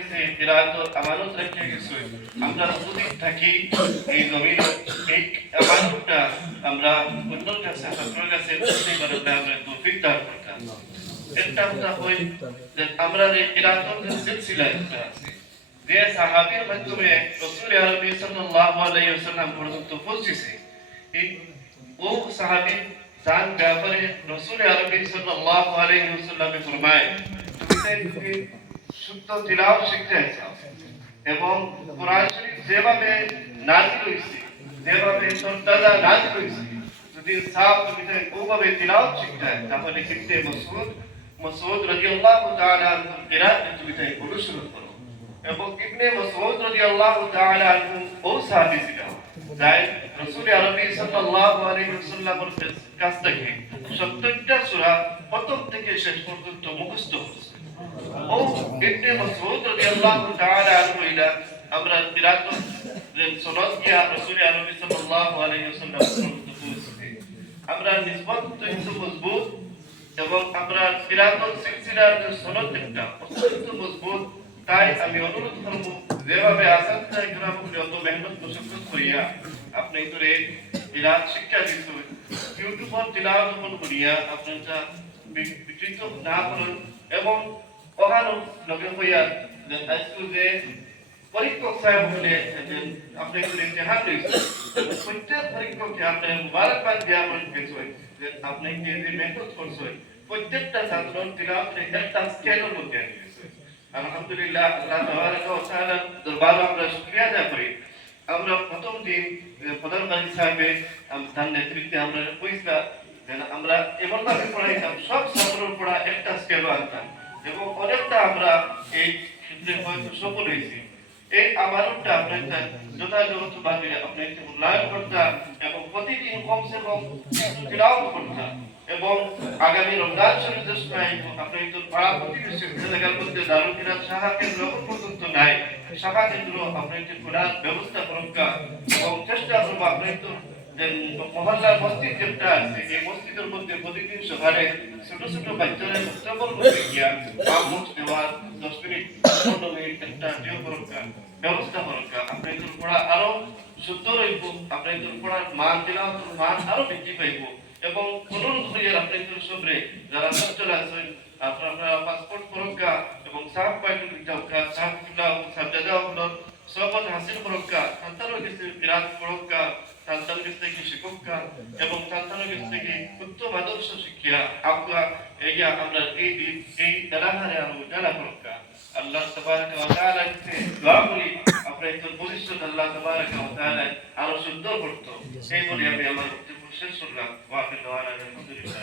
গেছে কিরাতর আমানত রেখে গেছে আমরা যদি থাকি এই জমিন এই আমানতটা আমরা অন্যর কাছে ছাত্রের কাছে বুঝতে পারি আমরা তৌফিক দান করতাম একটা কথা হই যে আমরা এই কিরাতর যে সিলসিলা আছে যে সাহাবীর মাধ্যমে রাসূল আরবি সাল্লাল্লাহু আলাইহি ওয়াসাল্লাম পর্যন্ত পৌঁছেছে এই ও সাহাবী জান ব্যাপারে রাসূল আরবি সাল্লাল্লাহু আলাইহি ওয়াসাল্লাম ফরমায় তুমি শুদ্ধ তিলাওয়াত শিখতে চাও এবং কোরআন শরীফ যেভাবে নাযিল হইছে যেভাবে তরতাজা নাযিল হইছে যদি সাফ তুমি ওভাবে তিলাওয়াত শিখতে তাহলে কিবনে মাসউদ রাদিয়াল্লাহু তাআলা আনহু কিরাত তুমি অনুসরণ করো এবং ইবনে মাসউদ রাদিয়াল্লাহু তাআলা আনহু ও সাহাবী ছিলেন যাই রাসূল আরবি সাল্লাল্লাহু আলাইহি ওয়াসাল্লামের কাছ থেকে 70টা সূরা প্রথম থেকে শেষ পর্যন্ত মুখস্থ করেছে ও ইবনে মাসউদ রাদিয়াল্লাহু তাআলা আনহু ইলা আমরা কিরাত সনদ কি রাসূল আরবি সাল্লাল্লাহু আলাইহি ওয়াসাল্লাম পৌঁছেছে আমরা নিসবত তো মজবুত এবং আমরা কিরাত সিলসিলার সনদটা অত্যন্ত মজবুত তাই আমি অনুরোধ করব যেভাবে আসাদটা গ্রামগুলো যত মেহনত মশক্কত করিয়া আপনি করে কিরাত শিক্ষা দিতে ইউটিউবার তিলাওয়াত করিয়া আপনারা বিকৃত না করুন এবং ওখানে লগে হইয়া আজকে যে পরীক্ষক সাহেব বলে আপনি করে ইমতিহান দিয়েছেন প্রত্যেক পরীক্ষককে আপনি মুবারকবাদ দেওয়া বলছেন যে আপনি যে মেহনত করছেন প্রত্যেকটা ছাত্র তিলাওয়াতের একটা স্কেলের মধ্যে আনিয়েছে আলহামদুলিল্লাহ আল্লাহ তাবারাকা ওয়া তাআলা দরবারে আমরা শুকরিয়া আদায় করি আমরা প্রথম দিন প্রধান কাজী সাহেবের তার নেতৃত্বে আমরা পয়সা আমরা এমন ভাবে পড়াইতাম সব ছাত্রর পড়া একটা স্কেল আনতাম এবং অনেকটা আমরা এই ক্ষেত্রে হয়তো সফল হয়েছি এই আমানতটা আপনারা যথাযথভাবে আপনাকে মূল্যায়ন করতাম এবং প্রতিদিন কমসে কম তিলাওয়াত করতাম এবং আগামী রমজান শরীফের সময় আপনার তো পাড়া প্রতিবেশী এলাকার মধ্যে দারুল কিরাত শাখা কেন্দ্র পর্যন্ত নাই শাখা কেন্দ্র আপনাকে খোলার ব্যবস্থা করুকা এবং চেষ্টা করবো আপনার তো মহল্লার মসজিদ যেটা আছে এই মসজিদের মধ্যে প্রতিদিন সকালে ছোট ছোট বাচ্চারা মুক্তবল করতে গিয়া মুখ দেওয়ার 10 মিনিট 15 মিনিট একটা দিও করুকা ব্যবস্থা করুকা আপনার তো পড়া আরো সুন্দর হইব আপনার তো পড়ার মান তিলাওয়াতের মান আরো বৃদ্ধি পাইব এবং অনুরোধ করিয়া আপনাদের সবরে যারা চলে আসেন আপনারা পাসপোর্ট করুকা এবং সাফ পাইটুল যাওকা সাফ কিলাও সাবজাদা হলো সবত হাসিল করুকা সন্তানের কাছে বিরাট করুকা সন্তানের কাছ থেকে শিক্ষকা এবং সন্তানের কাছ থেকে উত্তম আদর্শ শিক্ষা আপনারা এইয়া আমরা এই দালাহারে আরো জানা করুকা আল্লাহ তাবারাকা ওয়া তাআলা কে দোয়া করি আপনাদের ভবিষ্যৎ আল্লাহ তাবারাকা ওয়া তাআলা আরো সুন্দর করতে সেই বলে আমি আমার শেষ করলাম ওয়া আখিরু দাওয়ানা আলহামদুলিল্লাহ।